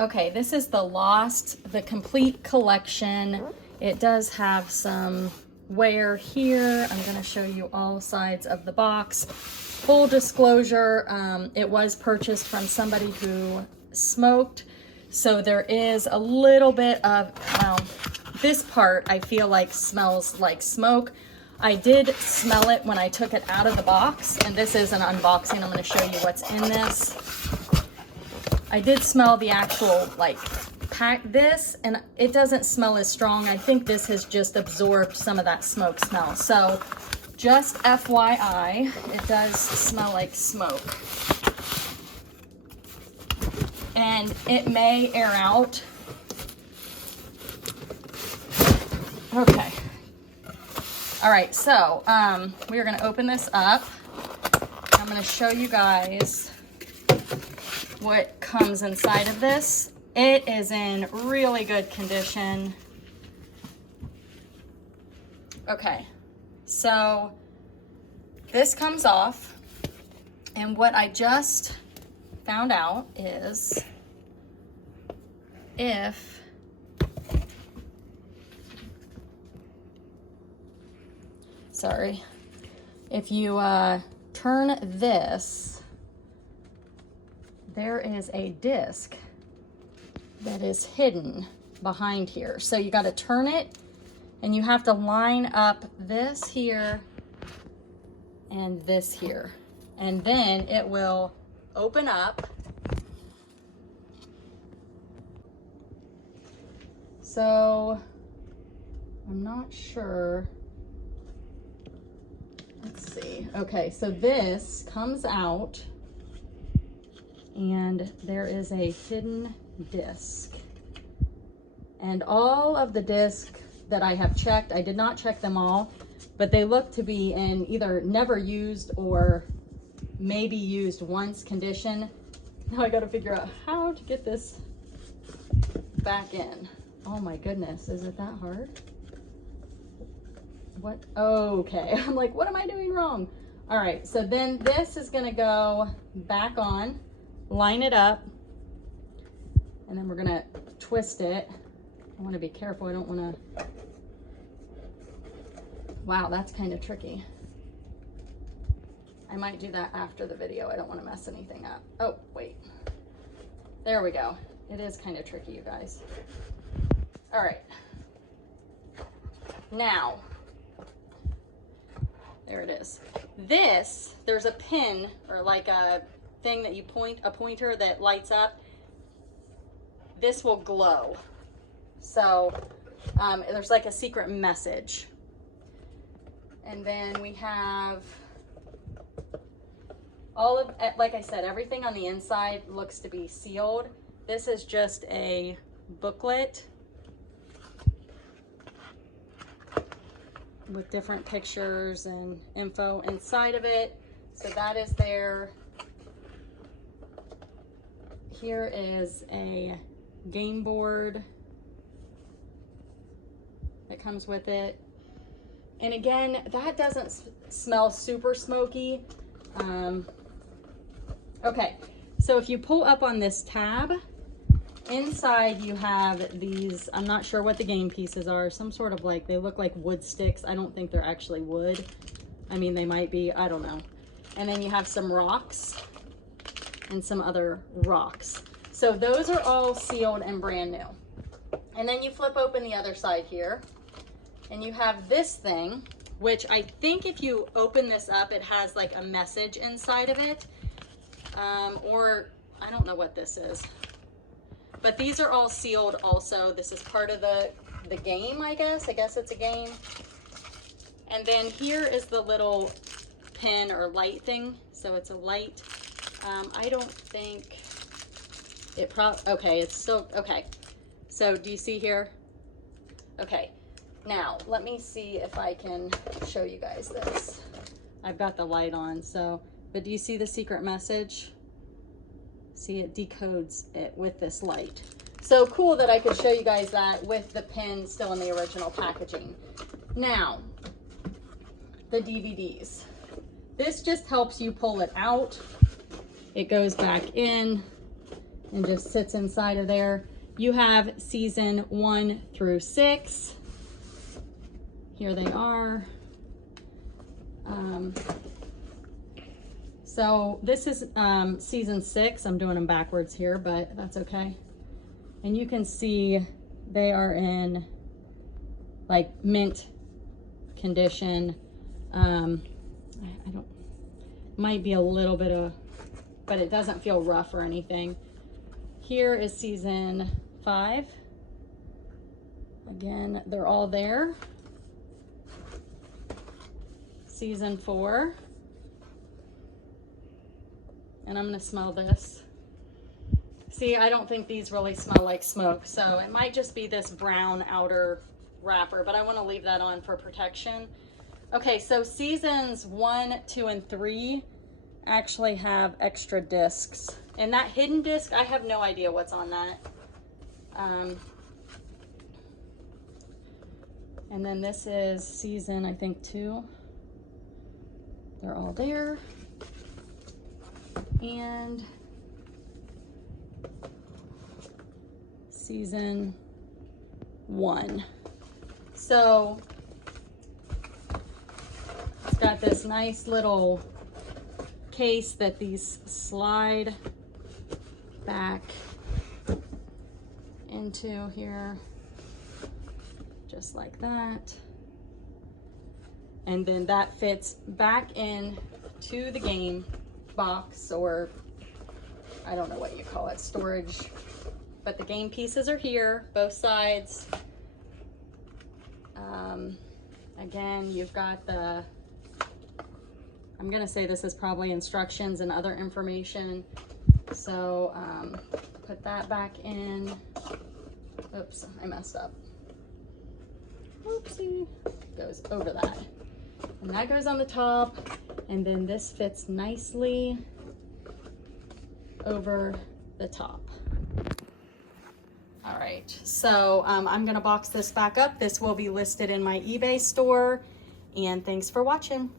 Okay, this is the complete collection. It does have some wear here. I'm gonna show you all sides of the box. Full disclosure, it was purchased from somebody who smoked. So there is a little bit of, well, this part I feel like smells like smoke. I did smell it when I took it out of the box, and this is an unboxing. I'm gonna show you what's in this. I did smell the actual like pack this, and it doesn't smell as strong. I think this has just absorbed some of that smoke smell. So just FYI, it does smell like smoke. And it may air out. Okay. All right, so we are gonna open this up. I'm gonna show you guys what comes inside of this. It is in really good condition. Okay, so this comes off, and what I just found out is if you turn this, there is a disc that is hidden behind here. So you got to turn it, and you have to line up this here and this here, and then it will open up. So I'm not sure. Let's see. Okay, so this comes out, and there is a hidden disc. And all of the discs that I have checked, I did not check them all, but they look to be in either never used or maybe used once condition. Now I got to figure out how to get this back in. Oh my goodness, is it that hard? What? Okay, I'm like, what am I doing wrong? All right, so then this is gonna go back on, line it up, and then we're gonna twist it. I wanna be careful, I don't wanna, wow, that's kind of tricky. I might do that after the video. I don't wanna mess anything up. Oh, wait, there we go. It is kind of tricky, you guys. All right, now, there it is. This, there's a pin or like a thing that you a pointer that lights up. This will glow. So there's like a secret message. And then we have all of, like I said, everything on the inside looks to be sealed. This is just a booklet with different pictures and info inside of it. So that is there. Here is a game board that comes with it. And again, that doesn't smell super smoky. Okay, so if you pull up on this tab, inside you have these, I'm not sure what the game pieces are, some sort of like, they look like wood sticks. I don't think they're actually wood. I mean, they might be, I don't know. And then you have some rocks and some other rocks. So those are all sealed and brand new. And then you flip open the other side here, and you have this thing, which I think if you open this up, it has like a message inside of it. Or I don't know what this is. But these are all sealed also. This is part of the game, I guess. I guess it's a game. And then here is the little pin or light thing. So it's a light. I don't think it okay, it's still, okay. So do you see here? Okay, now let me see if I can show you guys this. I've got the light on, so, but do you see the secret message? See, it decodes it with this light. So cool that I could show you guys that with the pin still in the original packaging. Now, the DVDs. This just helps you pull it out. It goes back in, and just sits inside of there. You have season 1 through 6. Here they are. So this is season 6. I'm doing them backwards here, but that's okay. And you can see they are in like mint condition. I don't, might be a little bit of, but it doesn't feel rough or anything. Here is season 5. Again, they're all there. Season 4. And I'm gonna smell this. See, I don't think these really smell like smoke, so it might just be this brown outer wrapper, but I wanna leave that on for protection. Okay, so seasons 1, 2, and 3 actually have extra discs. And that hidden disc, I have no idea what's on that. And then this is season, I think, 2. They're all there. And season 1. So it's got this nice little case that these slide back into here, just like that. And then that fits back in to the game box, or I don't know what you call it, storage. But the game pieces are here, both sides. Again, you've got the, I'm gonna say this is probably instructions and other information. So put that back in. Oops, I messed up. Oopsie. Goes over that. And that goes on the top. And then this fits nicely over the top. All right, so I'm gonna box this back up. This will be listed in my eBay store. And thanks for watching.